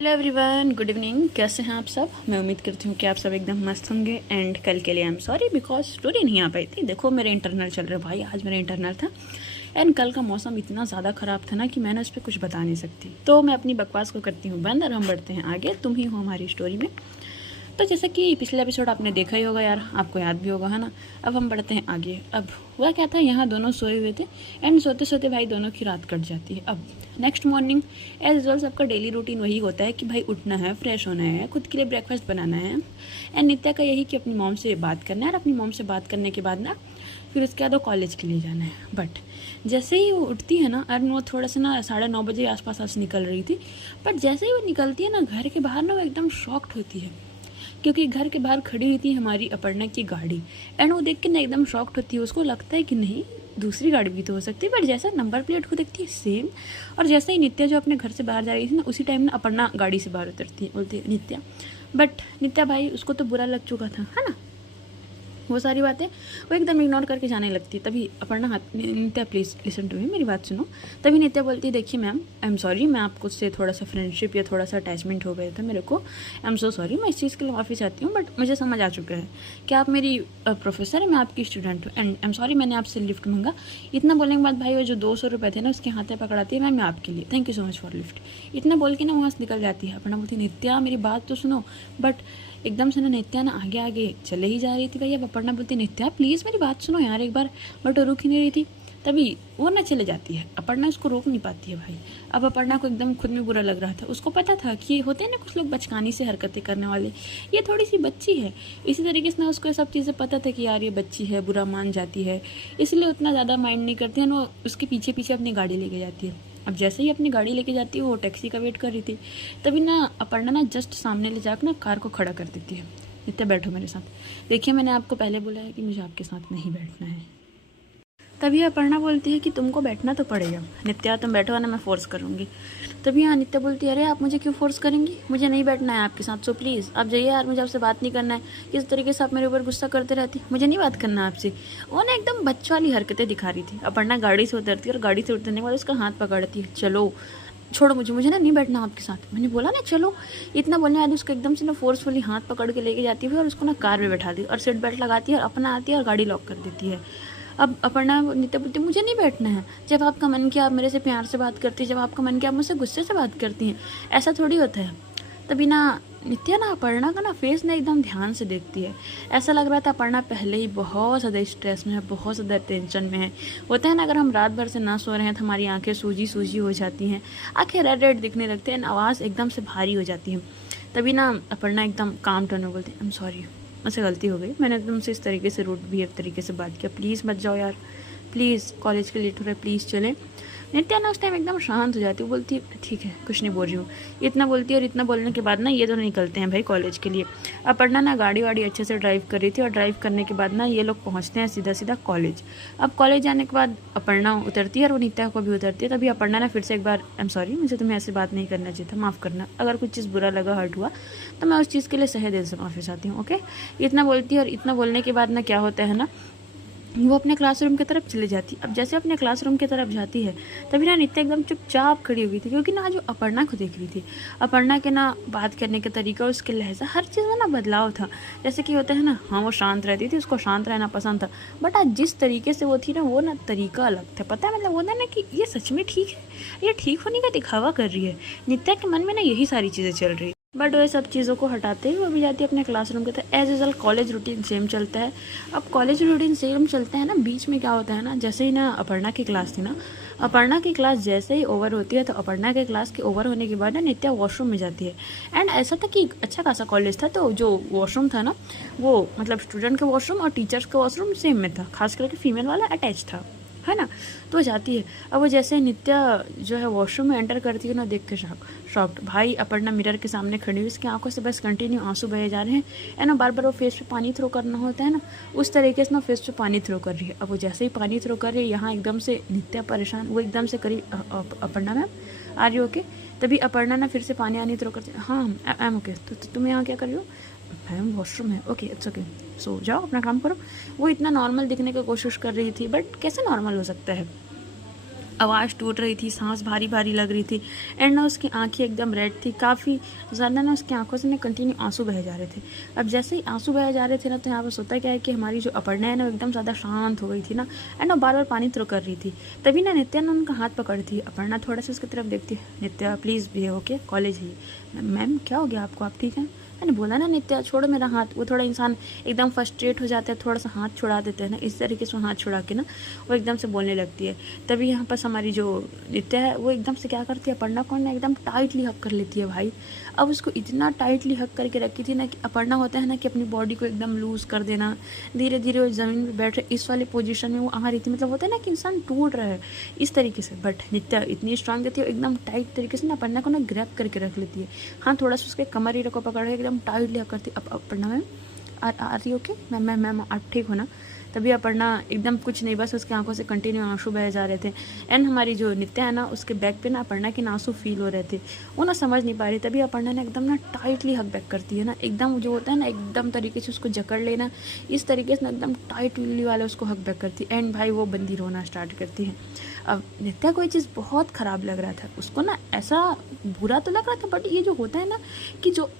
Hello everyone, good evening. कैसे हैं आप सब? मैं उम्मीद करती हूँ कि आप सब एकदम मस्त होंगे। एंड कल के लिए I am sorry because story नहीं आ पाई थी। देखो मेरे इंटरनल चल रहे भाई, आज मेरा इंटरनल था एंड कल का मौसम इतना ज़्यादा ख़राब था ना कि मैंने उस पर कुछ बता नहीं सकती। तो मैं अपनी बकवास को करती हूँ बंद और हम बढ़ते हैं आगे। तुम ही हो हमारी स्टोरी में। तो जैसा कि पिछले एपिसोड आपने देखा ही होगा यार, आपको याद भी होगा है ना। अब हम बढ़ते हैं आगे। अब हुआ क्या था, यहाँ दोनों सोए हुए थे एंड सोते सोते भाई दोनों की रात कट जाती है। अब नेक्स्ट मॉर्निंग एज यूजुअल सबका डेली रूटीन वही होता है कि भाई उठना है, फ्रेश होना है, खुद के लिए ब्रेकफास्ट बनाना है एंड नित्या का यही कि अपनी मॉम से बात करना है और अपनी मॉम से बात करने के बाद ना फिर उसके बाद वो कॉलेज के लिए जाना है। बट जैसे ही वो उठती है ना, और वो थोड़ा सा ना 9:30 बजे आसपास निकल रही थी, बट जैसे ही वो निकलती है ना घर के बाहर ना, वो एकदम शॉक्ड होती है क्योंकि घर के बाहर खड़ी हुई थी हमारी अपर्णा की गाड़ी। एंड वो देख के ना एकदम शॉक्ड होती है। उसको लगता है कि नहीं दूसरी गाड़ी भी तो हो सकती है, बट जैसा नंबर प्लेट को देखती है सेम। और जैसे ही नित्या जो अपने घर से बाहर जा रही थी ना, उसी टाइम ना अपर्णा गाड़ी से बाहर उतरती है, बोलती है नित्या। बट नित्या भाई उसको तो बुरा लग चुका था है ना, वो सारी बातें वो एकदम इग्नोर करके जाने लगती। तभी अपर्णा हाथ, नित्या प्लीज़ लिसन टू मी, मेरी बात सुनो। तभी नित्या बोलती है देखिए मैम, आई एम सॉरी, मैं आपको से थोड़ा सा फ्रेंडशिप या थोड़ा सा अटैचमेंट हो गया था मेरे को। आई एम सो सॉरी, मैं इस चीज़ के लिए माफ़ी चाहती हूँ, बट मुझे समझ आ चुका है कि आप मेरी प्रोफेसर है, मैं आपकी स्टूडेंट हूँ एंड आई एम सॉरी मैंने आपसे लिफ्ट मांगा। इतना बोलने के बाद भाई वो जो 200 रुपये थे ना उसके हाथ में पकड़ाती है, मैम मैं आपके लिए, thank you so much for lift. इतना बोल के ना वहाँ से निकल जाती है। अपर्णा बोलती नित्या मेरी बात तो सुनो। बट एकदम से ना नित्या ना आगे आगे चले ही जा रही थी भाई। अब अपर्णा बोलती नित्या प्लीज़ मेरी बात सुनो यार एक बार, बट वो रुक ही नहीं रही थी। तभी वो ना चले जाती है। अपर्णा उसको रोक नहीं पाती है भाई। अब अपर्णा को एकदम खुद में बुरा लग रहा था। उसको पता था कि ये होते हैं ना कुछ लोग बचकानी से हरकतें करने वाले, ये थोड़ी सी बच्ची है। इसी तरीके से ना उसको सब चीज़ें पता था कि यार ये बच्ची है, बुरा मान जाती है, इसलिए उतना ज़्यादा माइंड नहीं करती है। वो उसके पीछे पीछे अपनी गाड़ी लेके जाती है। अब जैसे ही अपनी गाड़ी लेके जाती है, वो टैक्सी का वेट कर रही थी, तभी ना अपर्णा ना जस्ट सामने ले जाकर ना कार को खड़ा कर देती है। नित्या बैठो मेरे साथ। देखिए मैंने आपको पहले बोला है कि मुझे आपके साथ नहीं बैठना है। तभी अपर्णा बोलती है कि तुमको बैठना तो पड़ेगा। नित्या तुम बैठो वरना मैं फ़ोर्स करूँगी। तभी हाँ नित्या बोलती है अरे आप मुझे क्यों फ़ोर्स करेंगी, मुझे नहीं बैठना है आपके साथ, सो प्लीज़ आप जाइए यार, मुझे आपसे बात नहीं करना है। किस तरीके से आप मेरे ऊपर गुस्सा करते रहती, मुझे नहीं बात करना आपसे। वो ना एकदम बच्चे वाली हरकतें दिखा रही थी। अपर्णा गाड़ी से उतरती है और गाड़ी से उतरने के बाद उसका हाथ पकड़ती है, चलो छोड़ो मुझे ना नहीं बैठना आपके साथ, मैंने बोला ना चलो। इतना बोलने बाद उसको एकदम से ना फोर्सफुली हाथ पकड़ के लेके जाती है और उसको ना कार में बैठा दी और सीट बेल्ट लगाती है और अपना आती है और गाड़ी लॉक कर देती है। अब अपर्णा नित्या बोलती मुझे नहीं बैठना है। जब आपका मन किया आप मेरे से प्यार से बात करती है, जब आपका मन किया आप मुझसे गुस्से से बात करती हैं, ऐसा थोड़ी होता है। तभी ना नित्या ना अपर्णा का ना फेस ना एकदम ध्यान से देखती है। ऐसा लग रहा था अपर्णा पहले ही बहुत ज़्यादा स्ट्रेस में है, बहुत ज़्यादा टेंशन में है। होता है ना अगर हम रात भर से ना सो रहे हैं तो हमारी आंखें सूजी सूजी हो जाती हैं, आंखें रेड रेड दिखने लगती हैं, आवाज़ एकदम से भारी हो जाती है। तभी ना अपर्णा एकदम काम टोन में बोलती है आई एम सॉरी, मुझसे गलती हो गई, मैंने तुमसे इस तरीके से रूड बिहेव तरीके से बात किया, प्लीज़ मत जाओ यार, प्लीज़ कॉलेज के लेट हो रहा है, प्लीज़ चलें। नित्या ना उस टाइम एकदम शांत हो जाती है, बोलती है ठीक है कुछ नहीं बोल रही हूँ। इतना बोलती है और इतना बोलने के बाद ना ये दोनों निकलते हैं भाई कॉलेज के लिए। अपर्णा ना गाड़ी वाड़ी अच्छे से ड्राइव कर रही थी और ड्राइव करने के बाद ना ये लोग पहुँचते हैं सीधा सीधा कॉलेज। अब कॉलेज जाने के बाद अपर्णा उतरती है और वो नित्या को भी उतरती है। तभी अपर्णा ना फिर से एक बार आई एम सॉरी, मुझे तुम्हें ऐसे बात नहीं करना चाहिए था, माफ़ करना, अगर कुछ चीज़ बुरा लगा हर्ट हुआ तो मैं उस चीज़ के लिए सहे दिल से माफ़ी चाहती हूँ, ओके। इतना बोलती है और इतना बोलने के बाद ना क्या होता है ना, वो अपने क्लासरूम की तरफ चली जाती। अब जैसे अपने क्लासरूम की तरफ जाती है तभी ना नित्या एकदम चुपचाप खड़ी हुई थी, क्योंकि ना जो अपर्णा को देख रही थी, अपर्णा के ना बात करने का तरीका, उसके लहजा, हर चीज़ में ना बदलाव था। जैसे कि होता है ना, हाँ वो शांत रहती थी, उसको शांत रहना पसंद था, बट आज जिस तरीके से वो थी ना, वो ना तरीका अलग था। पता है मतलब वो ना कि ये सच में ठीक है, ये ठीक होने का दिखावा कर रही है। नित्या के मन में ना यही सारी चीज़ें चल रही। बट वो सब चीज़ों को हटाते ही वो भी जाती है अपने क्लासरूम के तरफ। As usual college routine same चलता है। अब कॉलेज रूटीन सेम चलता है ना, बीच में क्या होता है ना, जैसे ही ना अपर्णा की क्लास थी ना, अपर्णा की क्लास जैसे ही ओवर होती है तो अपर्णा के क्लास के ओवर होने के बाद ना नित्या वॉशरूम में जाती है। एंड ऐसा था कि अच्छा खासा कॉलेज था, तो जो वॉशरूम था ना, वो मतलब स्टूडेंट का वॉशरूम और टीचर्स का वॉशरूम सेम में था, खास करके फीमेल वाला अटैच था, है ना। तो जाती है। अब वो जैसे नित्या जो है वॉशरूम में एंटर करती है ना, देख के शॉक्ड भाई। अपर्णा मिरर के सामने खड़ी हुई, उसकी आंखों से बस कंटिन्यू आंसू बहे जा रहे हैं, है ना। बार बार वो फेस पे पानी थ्रो करना होता है ना, उस तरीके से ना फेस पे पानी थ्रो कर रही है। अब वो जैसे ही पानी थ्रो कर रही है, यहाँ एकदम से नित्या परेशान, वो एकदम से करी Aparna ma'am are you okay. तभी अपर्णा ना फिर से पानी आनी थ्रो करती है, हाँ आई एम ओके। तो तुम यहाँ क्या कर रही हो? मैम वॉशरूम है, ओके इट्स ओके, सो जाओ अपना काम करो। वो इतना नॉर्मल दिखने की कोशिश कर रही थी, बट कैसे नॉर्मल हो सकता है। आवाज़ टूट रही थी, सांस भारी भारी लग रही थी एंड ना उसकी आंखें एकदम रेड थी, काफ़ी ज़्यादा ना उसकी आंखों से ना कंटिन्यू आंसू बहे जा रहे थे। अब जैसे ही आंसू बहे जा रहे थे ना, तो यहाँ पर होता क्या है कि हमारी जो अपर्णा है ना वो एकदम ज़्यादा शांत हो गई थी ना एंड वो बार बार पानी थ्रो कर रही थी। तभी ना नित्या ने उनका हाथ पकड़ती है। अपर्णा थोड़ा सा उसकी तरफ देखती है, नित्या प्लीज़ भी ओके, कॉलेज है। मैम क्या हो गया आपको, आप ठीक हैं? मैंने बोला ना नित्या छोड़ो मेरा हाथ। वो थोड़ा इंसान एकदम फ्रस्ट्रेट हो जाता है, थोड़ा सा हाथ छुड़ा देते हैं ना, इस तरीके से हाथ छुड़ा के ना वो एकदम से बोलने लगती है। तभी यहाँ पर हमारी जो नित्या है वो एकदम से क्या करती है, अपर्णा को ना एकदम टाइटली हक कर लेती है भाई। अब उसको इतना टाइटली हक करके रखी थी ना कि अपर्णा होता है ना कि अपनी बॉडी को एकदम लूज़ कर देना, धीरे धीरे वो ज़मीन पर बैठ रहे इस वाले पोजीशन में वो आ रही थी, मतलब होता है ना कि इंसान टूट रहा है इस तरीके से। बट नित्या इतनी स्ट्रांग रहती है, एकदम टाइट तरीके से ना अपर्णा को ना ग्रैब करके रख लेती है। हाँ, थोड़ा सा उसके कमर ही को पकड़ के एकदम टाइटली हक करती है। अब अपर्णा मैम आ रही ओके, मैम आप ठीक हो ना? तभी अपर्णा एकदम कुछ नहीं, बस उसकी आंखों से कंटिन्यू आंसू बहे जा रहे थे एंड हमारी जो नित्या है ना उसके बैक पे ना अपर्णा के आंसू फील हो रहे थे, वो ना समझ नहीं पा रही। तभी अपर्णा ने एकदम ना टाइटली हक बैक करती है ना, एकदम जो होता है ना एकदम तरीके से उसको जकड़ लेना, इस तरीके से ना एकदम टाइटली वाले उसको हक बैक करती है एंड भाई वो बंदी रोना स्टार्ट करती है। अब नित्या को ये चीज़ बहुत ख़राब लग रहा था, उसको ना ऐसा बुरा तो लग रहा था, बट ये जो होता है ना कि जो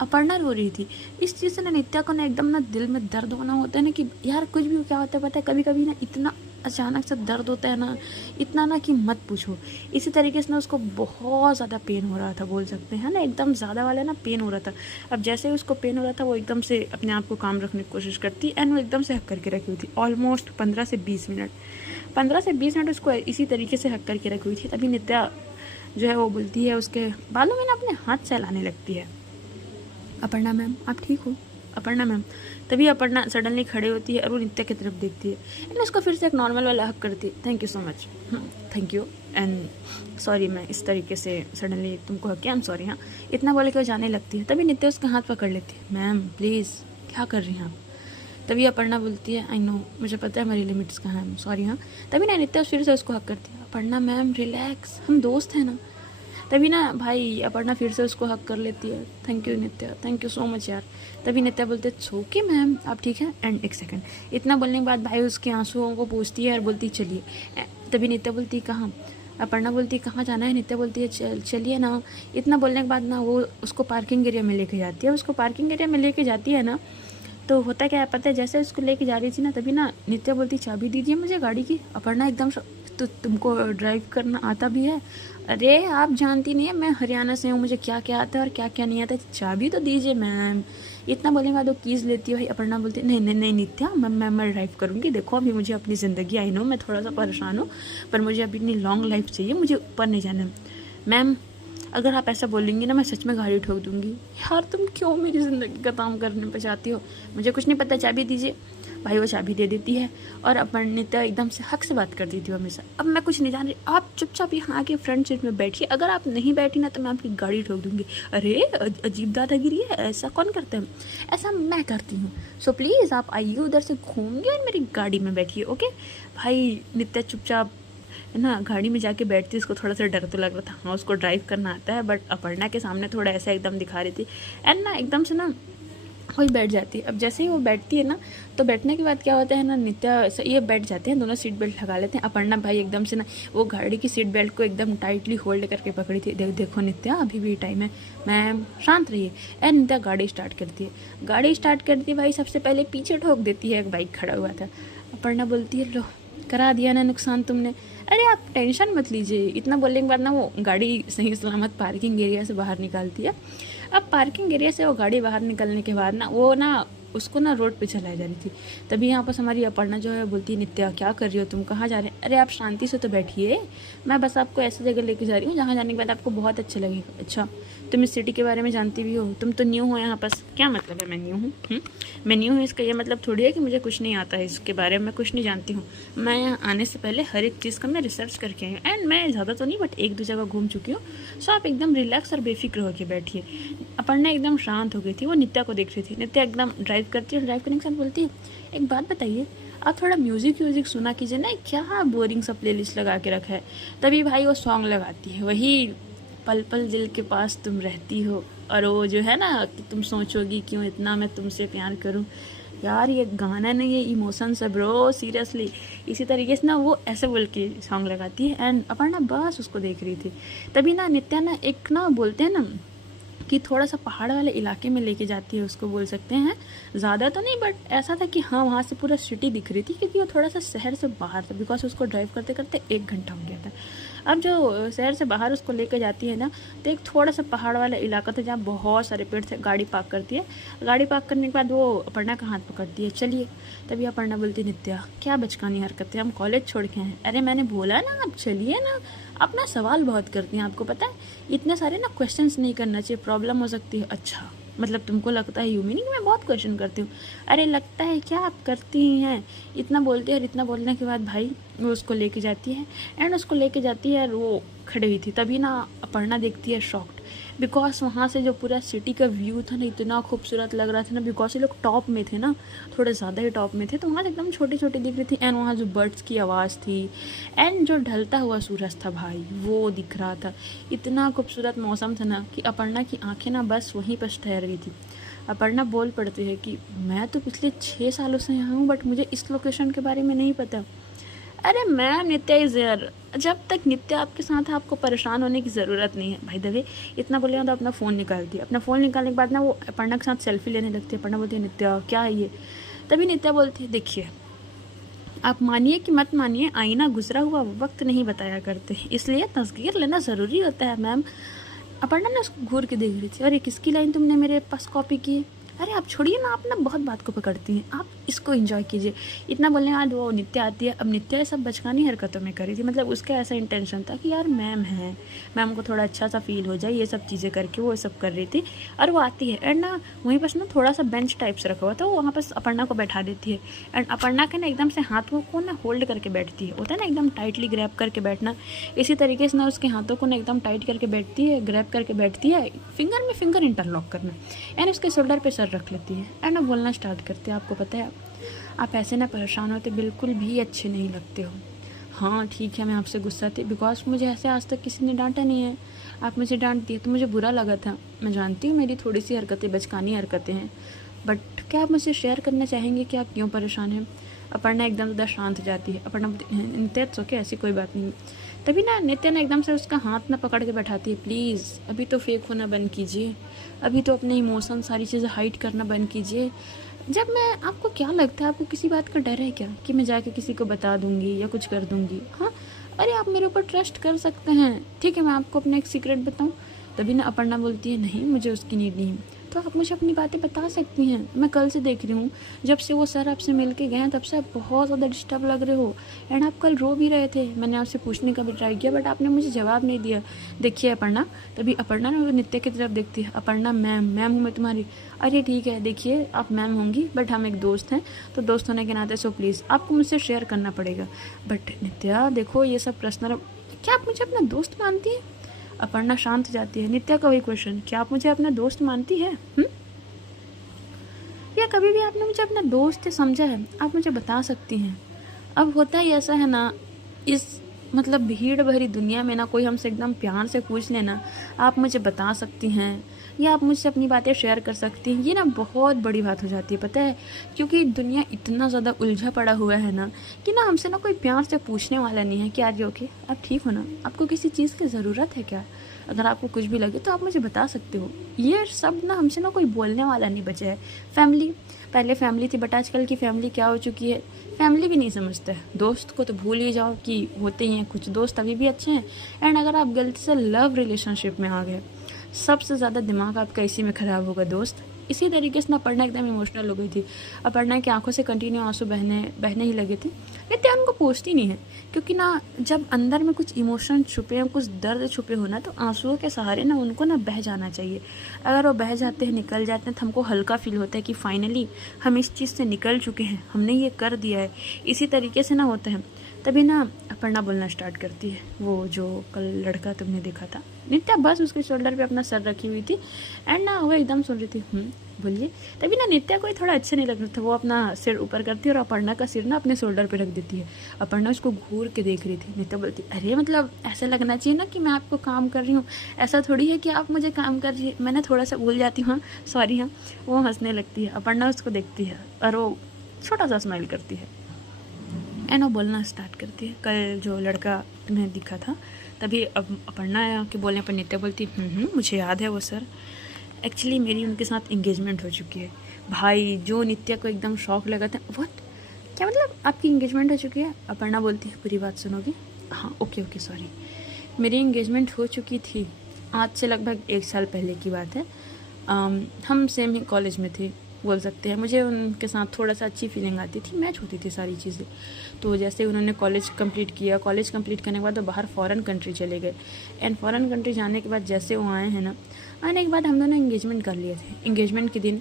अपर्णा रो रही थी, इस चीज़ से ना नित्या को ना एकदम ना दिल में दर्द होना होता है ना कि यार कुछ भी क्या होता है पता है, कभी कभी ना इतना अचानक से दर्द होता है ना, इतना ना कि मत पूछो। इसी तरीके से ना उसको बहुत ज़्यादा पेन हो रहा था, बोल सकते हैं ना, एकदम ज़्यादा वाला ना पेन हो रहा था। अब जैसे ही उसको पेन हो रहा था वो एकदम से अपने आप को काम रखने की कोशिश करती एंड वो एकदम से हक करके रखी हुई थी ऑलमोस्ट 15 से 20 मिनट। 15 से 20 मिनट उसको इसी तरीके से हक करके रखी हुई थी। तभी नित्या जो है वो बोलती है, उसके बालों में ना अपने हाथ सहलाने लगती है, अपर्णा मैम आप ठीक हो? अपर्णा मैम। तभी अपर्णा सडनली खड़े होती है और वो नित्या की तरफ देखती है एंड उसको फिर से एक नॉर्मल वाला हक करती है, thank you so much, thank you and sorry मैं इस तरीके से सडनली तुमको हक किया, आई एम सॉरी। हाँ, इतना बोले कि वो जाने लगती है। तभी नित्या उसका हाथ पकड़ लेती है, मैम प्लीज़ क्या कर रही हैं आप? तभी अपर्णा बोलती है, आई नो मुझे पता है मेरी लिमिट्स कहाँ हैं, सॉरी। हाँ, तभी ना नित्या फिर से उसको हक करती है, अपर्णा मैम रिलैक्स, हम दोस्त हैं ना। तभी ना भाई अपर्णा फिर से उसको हक कर लेती है, thank you Nitya, thank you so much यार। तभी नित्या बोलते सो के मैम आप ठीक है एंड एक सेकंड। इतना बोलने के बाद भाई उसके आंसुओं को पूछती है और बोलती चलिए। तभी नित्या बोलती है कहाँ? अपर्णा बोलती है कहाँ जाना है? नित्या बोलती है चलिए ना। इतना बोलने के बाद ना वो उसको पार्किंग एरिया में लेके जाती है। उसको पार्किंग एरिया में लेके जाती है ना, तो होता क्या है पता है, जैसे उसको लेके जा रही थी ना, तभी ना नित्या बोलती चाबी दीजिए मुझे गाड़ी की। अपर्णा एकदम तो तुमको ड्राइव करना आता भी है? अरे आप जानती नहीं है मैं हरियाणा से हूँ, मुझे क्या क्या आता है और क्या क्या नहीं आता, चाबी तो दीजिए मैम। इतना बोलने के बाद वो कीज़ लेती है। भाई अपर्णा बोलती है नहीं नहीं नहीं नित्या, मैं ड्राइव करूँगी, देखो अभी मुझे अपनी ज़िंदगी, आई नो मैं थोड़ा सा परेशान हूँ पर मुझे अभी इतनी लॉन्ग लाइफ चाहिए, मुझे ऊपर नहीं जाना। मैम अगर आप ऐसा बोलेंगी ना मैं सच में गाड़ी ठोक दूंगी। यार तुम क्यों मेरी ज़िंदगी का काम करने पे चाहती हो? मुझे कुछ नहीं पता, चाबी दीजिए। भाई वो चाबी दे देती है और अपन नित्या एकदम से हक से बात कर देती हूँ हमेशा, अब मैं कुछ नहीं जान रही, आप चुपचाप यहाँ आके फ्रंट सीट में बैठिए, अगर आप नहीं बैठी ना तो मैं आपकी गाड़ी ठोक दूंगी। अरे अजीब दादागिरी है, ऐसा कौन करता है? ऐसा मैं करती हूँ, सो प्लीज़ आप आइए उधर से घूमिए और मेरी गाड़ी में बैठिए, ओके। भाई नित्या चुपचाप है ना गाड़ी में जाके बैठती, उसको थोड़ा सा डर तो लग रहा था, हाँ उसको ड्राइव करना आता है, बट अपर्णा के सामने थोड़ा ऐसा एकदम दिखा रही थी एंड ना एकदम से ना वही बैठ जाती है। अब जैसे ही वो बैठती है ना, तो बैठने के बाद क्या होता है ना, नित्या ये बैठ जाते हैं, दोनों सीट बेल्ट लगा लेते हैं। अपर्णा भाई एकदम से ना वो गाड़ी की सीट बेल्ट को एकदम टाइटली होल्ड करके पकड़ी थी। देखो नित्या अभी भी टाइम है, मैम शांत रहिए। एंड नित्या गाड़ी स्टार्ट करती है, गाड़ी स्टार्ट करती है भाई, सबसे पहले पीछे ठोक देती है, एक बाइक खड़ा हुआ था। अपर्णा बोलती है लो करा दिया ना नुकसान तुमने। अरे आप टेंशन मत लीजिए। इतना बोलने के बाद ना वो गाड़ी सही सलामत पार्किंग एरिया से बाहर निकालती है। अब पार्किंग एरिया से वो गाड़ी बाहर निकलने के बाद ना वो ना उसको ना रोड पे चलाई जा रही थी। तभी यहाँ पर हमारी अपर्णा जो है बोलती है नित्या क्या कर रही हो तुम, कहाँ जा रहे हैं? अरे आप शांति से तो बैठिए, मैं बस आपको ऐसी जगह लेके जा रही हूँ जहाँ जाने के बाद आपको बहुत अच्छा लगेगा। अच्छा तुम इस सिटी के बारे में जानती भी हो? तुम तो न्यू हो यहाँ पास। क्या मतलब है मैं न्यू हूँ? मैं न्यू हूँ इसका ये मतलब थोड़ी है कि मुझे कुछ नहीं आता है, इसके बारे में कुछ नहीं जानती हूँ। मैं यहाँ आने से पहले हर एक चीज़ का मैं रिसर्च करके आई हूँ एंड मैं ज़्यादा तो नहीं बट एक दो जगह घूम चुकी हूँ। सो आप एकदम रिलैक्स और बेफिक्र होकर बैठिए। अपर्णा एकदम शांत हो गई थी, वो नित्या को देख रही थी। नित्या एकदम ड्राइव करती है, ड्राइव करने के साथ बोलती है एक बात बताइए, आप थोड़ा म्यूज़िक सुना कीजिए ना, क्या बोरिंग सा प्लेलिस्ट लगा के रखा है। तभी भाई वो सॉन्ग लगाती है, वही पल पल दिल के पास तुम रहती हो, और वो जो है ना कि तुम सोचोगी क्यों इतना मैं तुमसे प्यार करूं। यार ये गाना नहीं, ये इमोशंस है ब्रो, सीरियसली। इसी तरीके से ना वो ऐसे बोल के सॉन्ग लगाती है एंड अपर्णा बस उसको देख रही थी। तभी ना नित्या ना एक ना बोलते हैं ना कि थोड़ा सा पहाड़ वाले इलाके में लेके जाती है उसको, बोल सकते हैं। ज़्यादा तो नहीं बट ऐसा था कि हाँ वहाँ से पूरा सिटी दिख रही थी, क्योंकि वो थोड़ा सा शहर से बाहर था, बिकॉज उसको ड्राइव करते करते 1 घंटा हो गया था। अब जो शहर से बाहर उसको लेकर जाती है ना, तो एक थोड़ा सा पहाड़ वाला इलाका था जहाँ बहुत सारे पेड़ थे। गाड़ी पार्क करती है, गाड़ी पार्क करने के बाद वो अपर्णा का हाथ पकड़ती है, चलिए। तभी अपर्णा बोलती, नित्या क्या बचकानी हरकतें, हम कॉलेज छोड़ के हैं। अरे मैंने बोला ना आप चलिए ना। अपना सवाल बहुत करती हैं, आपको पता है इतने सारे ना क्वेश्चंस नहीं करना चाहिए, प्रॉब्लम हो सकती है। अच्छा मतलब तुमको लगता है यू मीनिंग मैं बहुत क्वेश्चन करती हूँ? अरे लगता है क्या, आप करती ही हैं। इतना बोलती है और इतना बोलने के बाद भाई वो उसको लेके जाती है एंड उसको लेके जाती है और वो खड़ी हुई थी। तभी ना अपर्णा देखती है शॉक्ड, बिकॉज वहाँ से जो पूरा सिटी का व्यू था ना इतना खूबसूरत लग रहा था ना, बिकॉज ये लोग टॉप में थे ना, थोड़े ज़्यादा ही टॉप में थे, तो वहाँ से एकदम छोटी छोटी दिख रही थी। एंड वहाँ जो बर्ड्स की आवाज़ थी एंड जो ढलता हुआ सूरज था भाई वो दिख रहा था। इतना खूबसूरत मौसम था ना कि अपर्णा की आंखें ना बस वहीं पर ठहर गई थी। अपर्णा बोल पड़ती है कि मैं तो पिछले 6 सालों से यहाँ हूँ बट मुझे इस लोकेशन के बारे में नहीं पता। अरे मैम नित्या इज देयर, जब तक नित्या आपके साथ है आपको परेशान होने की ज़रूरत नहीं है। भाई दवे इतना बोले तो अपना फ़ोन निकालती है। अपना फ़ोन निकालने के बाद ना वो अपर्णा के साथ सेल्फी लेने लगती है। अपर्णा बोलती है नित्या क्या है ये? तभी नित्या बोलती है देखिए आप मानिए कि मत मानिए, आईना गुजरा हुआ वक्त नहीं बताया करते, इसलिए तस्वीर लेना ज़रूरी होता है मैम। अपर्णा ने उसको घूर के देख रही थी। अरे किसकी लाइन तुमने मेरे पास कॉपी की है? अरे आप छोड़िए ना, आप ना बहुत बात को पकड़ती हैं, आप इसको एंजॉय कीजिए। इतना बोलने के बाद वो नित्या आती है। अब नित्या ये सब बचकानी हरकतों में करी थी, मतलब उसका ऐसा इंटेंशन था कि यार मैम है, मैम को थोड़ा अच्छा सा फील हो जाए, ये सब चीज़ें करके वो सब कर रही थी। और वो आती है एंड ना वहीं पर ना थोड़ा सा बेंच टाइप से रखा हुआ था, वो वहाँ पर अपर्णा को बैठा देती है। एंड अपर्णा के ना एकदम से हाथों को ना होल्ड करके बैठती है, होता है ना एकदम टाइटली ग्रैब करके बैठना, इसी तरीके से ना उसके हाथों को ना एकदम टाइट करके बैठती है, ग्रैब करके बैठती है, फिंगर में फिंगर इंटरलॉक करना एंड उसके शोल्डर पे सर रख लेती है एंड ना बोलना स्टार्ट करते हैं। आपको पता है आप ऐसे ना परेशान होते बिल्कुल भी अच्छे नहीं लगते हो। हाँ ठीक है मैं आपसे गुस्सा थी, बिकॉज मुझे ऐसे आज तक किसी ने डांटा नहीं है। आप मुझे डांट दिए तो मुझे बुरा लगा था। मैं जानती हूँ मेरी थोड़ी सी हरकतें बचकानी हरकतें हैं, बट क्या आप मुझसे शेयर करना चाहेंगे कि आप क्यों परेशान हैं? अपर्णा एकदम ज़्यादा शांत हो जाती है। अपर्णा नित्या ओके ऐसी कोई बात नहीं। तभी ना नित्या ने एकदम से उसका हाथ ना पकड़ के बैठाती है। प्लीज़ अभी तो फेक होना बंद कीजिए, अभी तो अपने इमोशन सारी चीज़ें हाइड करना बंद कीजिए। जब मैं आपको क्या लगता है आपको किसी बात का डर है क्या कि मैं जाके किसी को बता दूंगी या कुछ कर दूंगी? हाँ अरे आप मेरे ऊपर ट्रस्ट कर सकते हैं, ठीक है मैं आपको अपना एक सीक्रेट बताऊं? तभी ना अपर्णा बोलती है नहीं मुझे उसकी नीड नहीं है। तो आप मुझे अपनी बातें बता सकती हैं, मैं कल से देख रही हूँ जब से वो सर आपसे मिल के गए हैं तब से आप बहुत ज़्यादा डिस्टर्ब लग रहे हो एंड आप कल रो भी रहे थे। मैंने आपसे पूछने का भी ट्राई किया बट आपने मुझे जवाब नहीं दिया। देखिए अपर्णा, तभी अपर्णा ना नित्या की तरफ देखती है। अपर्णा मैम, मैम हूँ मैं तुम्हारी। अरे ठीक है देखिए आप मैम होंगी बट हम एक दोस्त हैं, तो दोस्त होने के नाते सो प्लीज़ आपको मुझसे शेयर करना पड़ेगा। बट नित्या देखो ये सब पर्सनल, क्या आप मुझे अपना दोस्त मानती है? अपर्णा शांत हो जाती है। नित्या का वही क्वेश्चन, क्या आप मुझे अपना दोस्त मानती है? या कभी भी आपने मुझे अपना दोस्त समझा है? आप मुझे बता सकती हैं। अब होता ही ऐसा है ना, इस मतलब भीड़ भरी दुनिया में ना कोई हमसे एकदम प्यार से पूछ लेना आप मुझे बता सकती हैं या आप मुझसे अपनी बातें शेयर कर सकती हैं, ये ना बहुत बड़ी बात हो जाती है पता है। क्योंकि दुनिया इतना ज़्यादा उलझा पड़ा हुआ है ना कि ना हमसे ना कोई प्यार से पूछने वाला नहीं है कि आज ओके आप ठीक हो ना, आपको किसी चीज़ की ज़रूरत है क्या? अगर आपको कुछ भी लगे तो आप मुझे बता सकते हो। ये सब ना हमसे ना कोई बोलने वाला नहीं बचा है। फैमिली, पहले फैमिली थी बट आजकल की फैमिली क्या हो चुकी है, फैमिली भी नहीं समझता है। दोस्त को तो भूल ही जाओ कि होते ही हैं, कुछ दोस्त अभी भी अच्छे हैं। एंड अगर आप गलती से लव रिलेशनशिप में आ गए, सबसे ज़्यादा दिमाग आपका इसी में ख़राब होगा दोस्त। इसी तरीके से ना अपर्णा एकदम इमोशनल हो गई थी। अपर्णा की आंखों से कंटिन्यू आंसू बहने ही लगे थे। नित्या उनको पूछती नहीं है क्योंकि ना जब अंदर में कुछ इमोशन छुपे हैं, कुछ दर्द छुपे हो ना, तो आंसुओं के सहारे ना उनको ना बह जाना चाहिए। अगर वो बह जाते हैं, निकल जाते हैं, तो हमको हल्का फील होता है कि फाइनली हम इस चीज़ से निकल चुके हैं, हमने ये कर दिया है। इसी तरीके से ना होता है। तभी ना अपर्णा बोलना स्टार्ट करती है, वो जो कल लड़का तुमने देखा था। नित्या बस उसके शोल्डर पे अपना सर रखी हुई थी एंड ना वो एकदम सुन रही थी। बोलिए। तभी ना नित्या को थोड़ा अच्छा नहीं लग रहा था, वो अपना सिर ऊपर करती है और अपर्णा का सिर ना अपने शोल्डर पे रख देती है। अपर्णा उसको घूर के देख रही थी। नित्या बोलती, अरे मतलब ऐसा लगना चाहिए ना कि मैं आपको काम कर रही हूँ, ऐसा थोड़ी है कि आप मुझे काम कर रही है। मैंने थोड़ा सा भूल जाती हूँ, सॉरी। हाँ, वो हंसने लगती है। अपर्णा उसको देखती है और वो छोटा सा स्माइल करती है एंड वो बोलना स्टार्ट करती है, कल जो लड़का तुम्हें दिखा था। तभी अब अपर्णा के बोलने पर नित्या बोलती, मुझे याद है वो सर। एक्चुअली मेरी उनके साथ इंगेजमेंट हो चुकी है। भाई जो नित्या को एकदम शौक लगा था, व्हाट, क्या मतलब आपकी इंगेजमेंट हो चुकी है? अपर्णा बोलती है, पूरी बात सुनोगे? हाँ, ओके सॉरी। मेरी इंगेजमेंट हो चुकी थी, आज से लगभग 1 साल पहले की बात है। हम सेम ही कॉलेज में थे, बोल सकते हैं। मुझे उनके साथ थोड़ा सा अच्छी फीलिंग आती थी, मैच होती थी सारी चीज़ें। तो जैसे उन्होंने कॉलेज कंप्लीट किया, कॉलेज कंप्लीट करने के बाद वो बाहर फॉरेन कंट्री चले गए एंड फॉरेन कंट्री जाने के बाद जैसे वो आए हैं ना, आने के बाद हम दोनों इंगेजमेंट कर लिए थे। इंगेजमेंट के दिन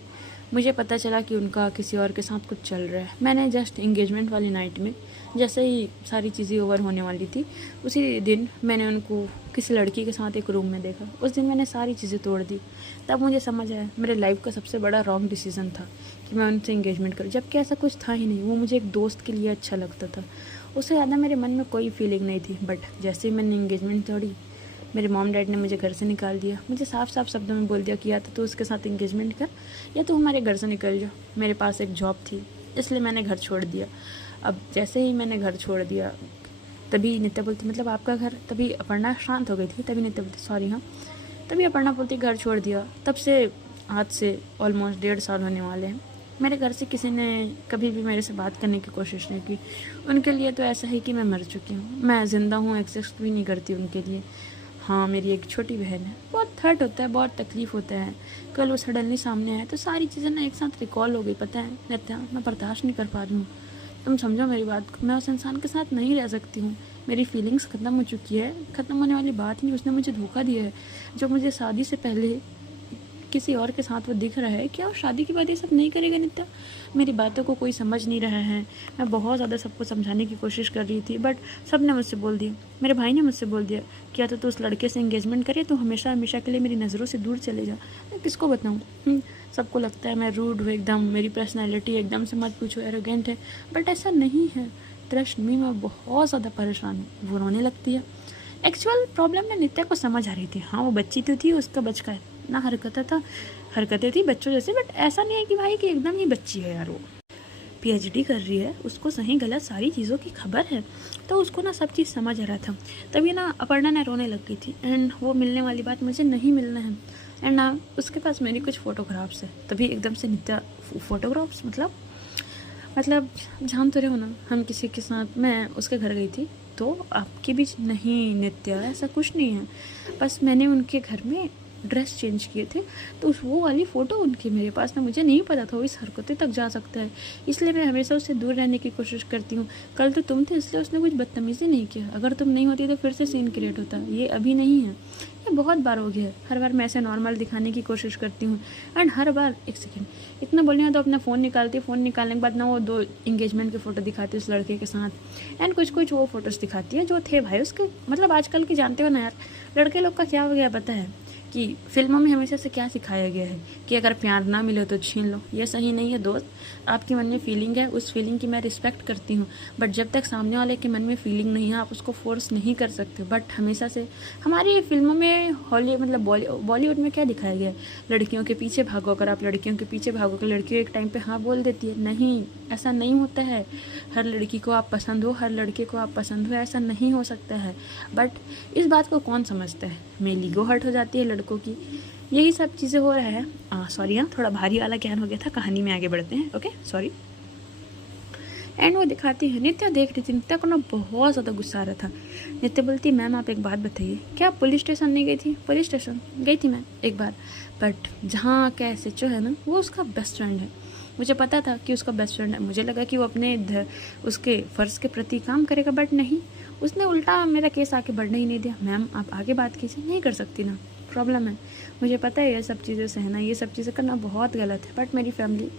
मुझे पता चला कि उनका किसी और के साथ कुछ चल रहा है। मैंने जस्ट इंगेजमेंट वाली नाइट में जैसे ही सारी चीज़ें ओवर होने वाली थी, उसी दिन मैंने उनको किसी लड़की के साथ एक रूम में देखा। उस दिन मैंने सारी चीज़ें तोड़ दी। तब मुझे समझ आया मेरे लाइफ का सबसे बड़ा रॉन्ग डिसीज़न था कि मैं उनसे इंगेजमेंट करूँ, जबकि ऐसा कुछ था ही नहीं। वो मुझे एक दोस्त के लिए अच्छा लगता था, उससे ज़्यादा मेरे मन में कोई फीलिंग नहीं थी। बट जैसे ही मैंने इंगेजमेंट तोड़ी, मेरे मॉम डैड ने मुझे घर से निकाल दिया। मुझे साफ साफ शब्दों में बोल दिया कि या तो तू उसके साथ इंगेजमेंट कर या तो हमारे घर से निकल जा। मेरे पास एक जॉब थी, इसलिए मैंने घर छोड़ दिया। अब जैसे ही मैंने घर छोड़ दिया, तभी नित्या बोलती, मतलब आपका घर? तभी अपर्णा शांत हो गई थी। तभी नित्या बोलती, सॉरी। हाँ, तभी अपर्णा बोलती, घर छोड़ दिया। तब से आज से ऑलमोस्ट 1.5 साल होने वाले हैं। मेरे घर से किसी ने कभी भी मेरे से बात करने की कोशिश नहीं की। उनके लिए तो ऐसा है कि मैं मर चुकी हूँ, मैं ज़िंदा हूँ, एक्सेप्ट भी नहीं करती उनके लिए। हाँ, मेरी एक छोटी बहन है। बहुत हर्ट होता है, बहुत तकलीफ़ होता है। कल वो सडनली सामने आए तो सारी चीज़ें ना एक साथ रिकॉल हो गई। पता है नित्या, मैं बर्दाश्त नहीं कर पा रही हूँ। तुम समझो मेरी बात, मैं उस इंसान के साथ नहीं रह सकती हूँ। मेरी फीलिंग्स ख़त्म हो चुकी है। ख़त्म होने वाली बात नहीं, उसने मुझे धोखा दिया है। जो मुझे शादी से पहले किसी और के साथ वो दिख रहा है, क्या वो शादी के बाद ये सब नहीं करेगा? नित्या, मेरी बातों को कोई समझ नहीं रहा है। मैं बहुत ज़्यादा सबको समझाने की कोशिश कर रही थी, बट सब ने मुझसे बोल दिया। मेरे भाई ने मुझसे बोल दिया, क्या तो उस लड़के से इंगेजमेंट करे तो हमेशा हमेशा के लिए मेरी नज़रों से दूर चले जा। मैं किसको बताऊँ? सबको लगता है मैं रूड हूँ एकदम, मेरी पर्सनैलिटी एकदम से मत पूछो एरोगेंट है, बट ऐसा नहीं है। ट्रस्ट मी, मैं बहुत ज़्यादा परेशान हूँ। वो रोने लगती है। एक्चुअल प्रॉब्लम ना नित्या को समझ आ रही थी। हाँ, वो बच्ची तो थी, उसका बचका ना हरकतें थी बच्चों जैसे, बट ऐसा नहीं है कि भाई कि एकदम ही बच्ची है यार। वो PhD कर रही है, उसको सही गलत सारी चीज़ों की खबर है, तो उसको ना सब चीज़ समझ आ रहा था। तभी ना अपर्णा ने रोने लग गई थी एंड वो मिलने वाली बात, मुझे नहीं मिलना है एंड ना उसके पास मेरी कुछ फ़ोटोग्राफ्स है। तभी एकदम से नित्या, फ़ोटोग्राफ्स मतलब जान तो रहे हो ना, हम किसी के साथ, मैं उसके घर गई थी तो आपके बीच नहीं नित्या, ऐसा कुछ नहीं है। बस मैंने उनके घर में ड्रेस चेंज किए थे तो उस वो वाली फ़ोटो उनकी मेरे पास ना, मुझे नहीं पता था वो इस हरकतें तक जा सकता है, इसलिए मैं हमेशा उससे दूर रहने की कोशिश करती हूँ। कल तो तुम थे इसलिए उसने कुछ बदतमीज़ी नहीं किया, अगर तुम नहीं होती तो फिर से सीन क्रिएट होता। ये अभी नहीं है, ये बहुत बार हो गया है। हर बार मैं ऐसे नॉर्मल दिखाने की कोशिश करती हूँ एंड हर बार, एक सेकेंड, इतना बोलने है तो अपना फ़ोन निकालती, फ़ोन निकालने के बाद ना वो 2 इंगेजमेंट की फ़ोटो दिखाती है उस लड़के के साथ एंड कुछ वो फ़ोटोज़ दिखाती है जो थे भाई उसके। मतलब आजकल की जानते हो ना यार, लड़के लोग का क्या हो गया पता है कि फिल्मों में हमेशा से क्या सिखाया गया है कि अगर प्यार ना मिले तो छीन लो। ये सही नहीं है दोस्त। आपके मन में फीलिंग है, उस फीलिंग की मैं रिस्पेक्ट करती हूँ, बट जब तक सामने वाले के मन में फीलिंग नहीं है आप उसको फोर्स नहीं कर सकते। बट हमेशा से हमारी फिल्मों में बॉलीवुड में क्या दिखाया गया है, लड़कियों के पीछे भागो। अगर आप लड़कियों के पीछे भागोगे, लड़कियों एक टाइम पे हाँ बोल देती है। नहीं, ऐसा नहीं होता है। हर लड़की को आप पसंद हो, हर लड़के को आप पसंद हो, ऐसा नहीं हो सकता है। बट इस बात को कौन समझता है? मेरी ईगो हर्ट हो जाती है लड़कों की, यही सब चीज़ें हो रहा है। सॉरी, हाँ थोड़ा भारी वाला ज्ञान हो गया था। कहानी में आगे बढ़ते हैं, ओके, सॉरी। एंड वो दिखाती है, नित्या देख रही थी, नित्या को ना बहुत ज़्यादा गुस्सा आ रहा था। नित्या बोलती, मैम आप एक बात बताइए, क्या आप पुलिस स्टेशन नहीं गई थी? पुलिस स्टेशन गई थी मैं एक बार, बट जहाँ का SHO है ना, वो उसका बेस्ट फ्रेंड है। मुझे पता था कि उसका बेस्ट फ्रेंड है, मुझे लगा कि वो अपने उसके फ़र्ज़ के प्रति काम करेगा, बट नहीं, उसने उल्टा मेरा केस आके बढ़ने ही नहीं दिया। मैम आप आगे बात कीजिए। नहीं कर सकती ना, प्रॉब्लम है। मुझे पता है ये सब चीज़ें सहना, ये सब चीज़ें करना बहुत गलत है, बट मेरी फैमिली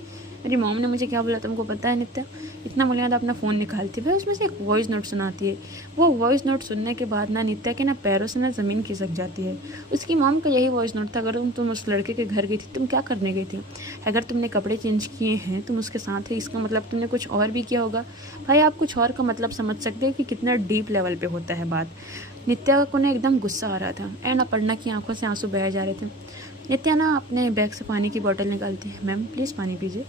मेरी मॉम ने मुझे क्या बोला तुमको पता है नित्या, इतना बोले तो अपना फ़ोन निकालती है, उसमें से एक वॉइस नोट सुनाती है। वो वॉइस नोट सुनने के बाद ना नित्या के ना पैरों से ना ज़मीन खिसक जाती है। उसकी मॉम का यही वॉइस नोट था, अगर तुम उस लड़के के घर गई थी, तुम क्या करने गई थी? अगर तुमने कपड़े चेंज किए हैं तुम उसके साथ ही, इसका मतलब तुमने कुछ और भी किया होगा। भाई आप कुछ और का मतलब समझ सकते हो कि कितना डीप लेवल पे होता है बात। नित्या को ना एकदम गुस्सा आ रहा था एंड अपर्णा की आंखों से आंसू बह जा रहे थे। नित्या ना अपने बैग से पानी की बोतल निकालती है, मैम प्लीज़ पानी पीजिए।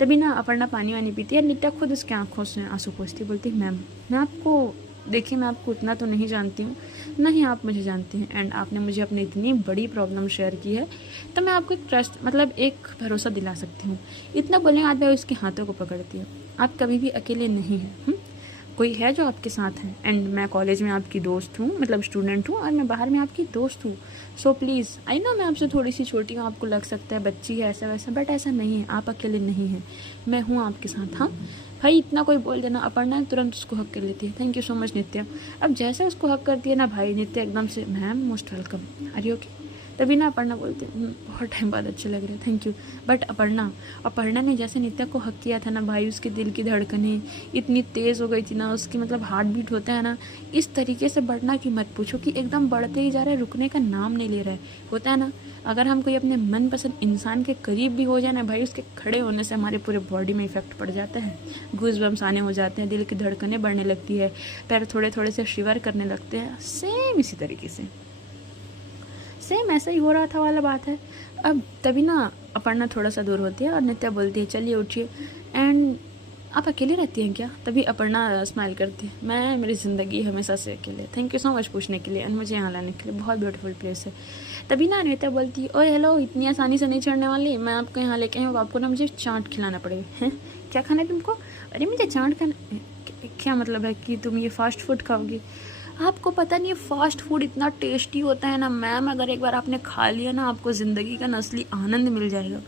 तभी ना अपर्णा पानी वानी पीती है, नित्या खुद उसके आंखों से आंसू पोंछती, बोलती है मैम मैं आपको, देखिए मैं आपको उतना तो नहीं जानती हूँ, ना ही आप मुझे जानती हैं, एंड आपने मुझे अपनी इतनी बड़ी प्रॉब्लम शेयर की है तो मैं आपको एक ट्रस्ट मतलब एक भरोसा दिला सकती हूँ। इतना बोलने के बाद मैं उसके हाथों को पकड़ती हूँ, आप कभी भी अकेले नहीं हैं, कोई है जो आपके साथ है, एंड मैं कॉलेज में आपकी दोस्त हूँ, मतलब स्टूडेंट हूँ, और मैं बाहर में आपकी दोस्त हूँ। सो प्लीज़ आई नो मैं आपसे थोड़ी सी छोटी हूँ, आपको लग सकता है बच्ची है ऐसा वैसा, बट ऐसा नहीं है, आप अकेले नहीं हैं, मैं हूँ आपके साथ। हाँ भाई इतना कोई बोल देना, अपर्णा तुरंत उसको हक कर लेती है, थैंक यू सो मच नित्या। अब जैसे उसको हक करती है ना भाई, नित्या एकदम से ma'am most welcome, are you okay? तभी ना अपर्णा बोलती है बहुत टाइम बाद अच्छे लग रहे हैं, थैंक यू। बट अपर्णा ने जैसे नित्या को हक किया था ना भाई, उसके दिल की धड़कनें इतनी तेज़ हो गई थी ना, उसकी मतलब हार्ट बीट होता है ना इस तरीके से बढ़ना कि मत पूछो, कि एकदम बढ़ते ही जा रहा है, रुकने का नाम नहीं ले रहा है। होता है ना, अगर हम कोई अपने मनपसंद इंसान के करीब भी हो जाए ना भाई, उसके खड़े होने से हमारे पूरे बॉडी में इफेक्ट पड़ जाता है, गूज बम्स आने हो जाते हैं, दिल की धड़कनें बढ़ने लगती है, पैर थोड़े थोड़े से शिवर करने लगते हैं। सेम इसी तरीके से सेम ऐसा ही हो रहा था वाला बात है। अब तभी ना अपर्णा थोड़ा सा दूर होती है और नित्या बोलती है चलिए उठिए, एंड आप अकेले रहती हैं क्या? तभी अपर्णा स्माइल करती है, मैं मेरी ज़िंदगी हमेशा से अकेले, थैंक यू सो मच पूछने के लिए एंड मुझे यहाँ लाने के लिए, बहुत ब्यूटीफुल प्लेस है। तभी ना नित्या बोलती है ओए हेलो, इतनी आसानी से नहीं चढ़ने वाली, मैं आपको यहाँ लेके आई हूँ, आपको ना मुझे चाट खिलाना पड़ेगा। हैं क्या खाना है तुमको? अरे मुझे चाट खाना, क्या मतलब है कि तुम ये फास्ट फूड खाओगी? आपको पता नहीं फास्ट फूड इतना टेस्टी होता है ना मैम, अगर एक बार आपने खा लिया ना आपको ज़िंदगी का असली आनंद मिल जाएगा।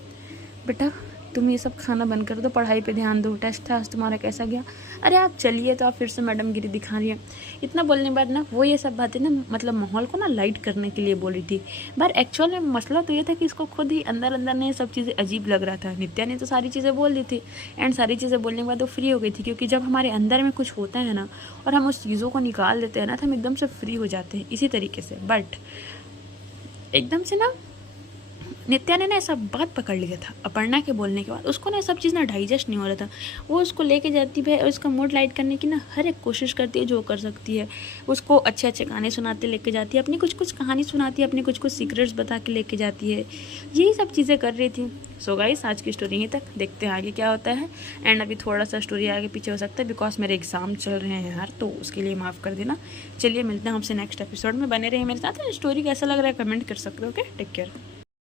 बेटा तुम ये सब खाना बंद कर दो, पढ़ाई पे ध्यान दो, टेस्ट था आज तुम्हारा कैसा गया? अरे आप चलिए, तो आप फिर से मैडम गिरी दिखा रही हैं। इतना बोलने के बाद ना वो ये सब बातें ना मतलब माहौल को ना लाइट करने के लिए बोली थी, पर एक्चुअल में मसला तो ये था कि इसको खुद ही अंदर अंदर ने सब चीज़ें अजीब लग रहा था। नित्या ने तो सारी चीज़ें बोल दी थी एंड सारी चीज़ें बोलने के बाद वो फ्री हो गई थी, क्योंकि जब हमारे अंदर में कुछ होता है ना और हम उस चीज़ों को निकाल देते हैं ना तो हम एकदम से फ्री हो जाते हैं इसी तरीके से। बट एकदम से ना नित्या ने ना ऐसा बात पकड़ लिया था अपर्णा के बोलने के बाद, उसको ना सब चीज़ ना डाइजेस्ट नहीं हो रहा था। वो उसको लेके जाती है और उसका मूड लाइट करने की ना हर एक कोशिश करती है जो कर सकती है। उसको अच्छे अच्छे गाने सुनाते लेके जाती है, अपनी कुछ कुछ कहानी सुनाती है, अपनी कुछ कुछ सीक्रेट्स बता के लेके जाती है, यही सब चीज़ें कर रही थी। सो गाइस आज की स्टोरी यहीं तक, देखते हैं आगे क्या होता है। एंड अभी थोड़ा सा स्टोरी आगे पीछे हो सकता है बिकॉज मेरे एग्जाम चल रहे हैं यार, तो उसके लिए माफ़ कर देना। चलिए मिलते हैं हमसे नेक्स्ट एपिसोड में, बने रहे मेरे साथ। स्टोरी कैसा लग रहा है कमेंट कर सकते हो। Okay take care.